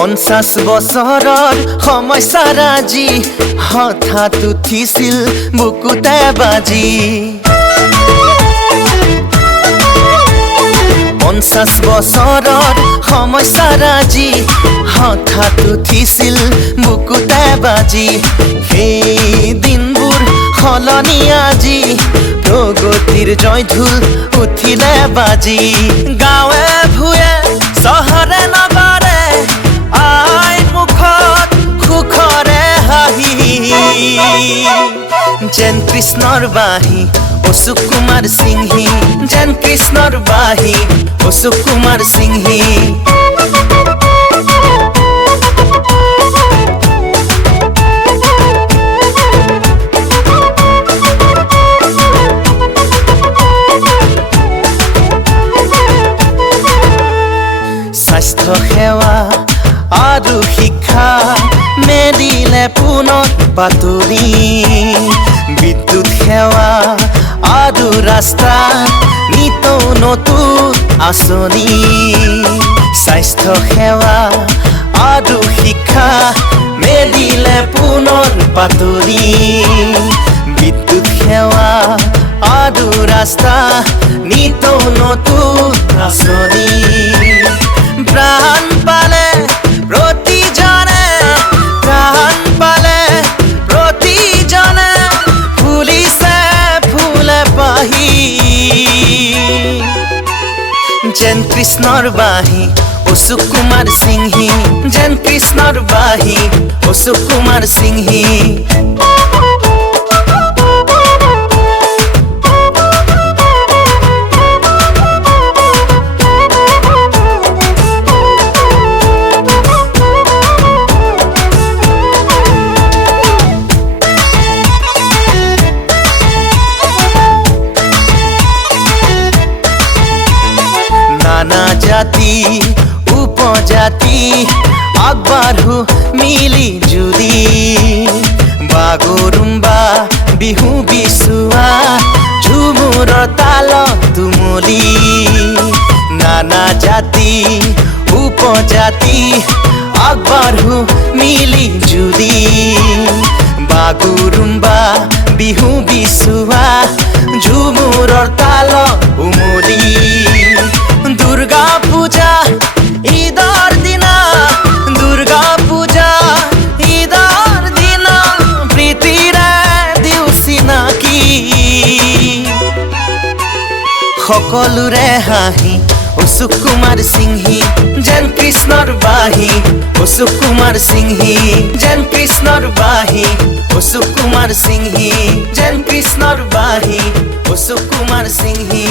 50 বছৰৰ সমস্যাৰাজি হঠাৎ উঠিছিল বুকুতে বাজি 50 বছৰৰ সমস্যাৰাজি হঠাৎ উঠিছিল বুকুতে বাজি সেই দিনবোৰ সলনি আজি প্ৰগতিৰ জয়ঢোল উঠিলে বাজি গাঁৱে ভূঞে চহৰে নগৰে আইন মুখত সুখৰে হাঁহি যেন কৃষ্ণৰ বাঁহী অশোক কুমাৰ সিংহি যেন কৃষ্ণৰ বাঁহী অশোক কুমাৰ সিংহি স্বাস্থ্য সেৱা আৰু শিক্ষা মেলিলে পুনৰ বাতৰি বিদ্যুৎ সেৱা আৰু ৰাস্তা নিত নতুন আঁচনি স্বাস্থ্য সেৱা আৰু শিক্ষা মেলিলে পুনৰ বাতৰি বিদ্যুৎ সেৱা আৰু ৰাস্তা নিত নতুন আঁচনি প্ৰাণ পালে প্ৰতিজনে প্ৰাণ পালে প্ৰতিজনে ফুলিছে ফুলে পাহি যেন কৃষ্ণৰ বাঁহী অশোক কুমাৰ সিংহি যেন কৃষ্ণৰ বাঁহী অশোক কুমাৰ সিংহি নানা জাতি উপজাতি আগবাঢ়ো মিলি জুলি বাগৰুম্বা বিহু বিচুৱা ঝুমুৰৰ তালত তুমুলি নানা জাতি উপজাতি আগবাঢ়ো মিলি জুলি বাগৰুম্বা বিহু বিচুৱা ঝুমুৰৰ তালত উমলি দুৰ্গা পূজা ঈদৰ দিনা দুৰ্গা পূজা ঈদৰ দিনা প্ৰীতিৰে দিও চিনাকি সকলোৰে হাঁহি অশোক কুমাৰ সিংহি যেন কৃষ্ণৰ বাঁহী অশোক কুমাৰ সিংহি যেন কৃষ্ণৰ বাঁহী অশোক কুমাৰ সিংহি যেন কৃষ্ণৰ বাঁহী অশোক কুমাৰ সিংহি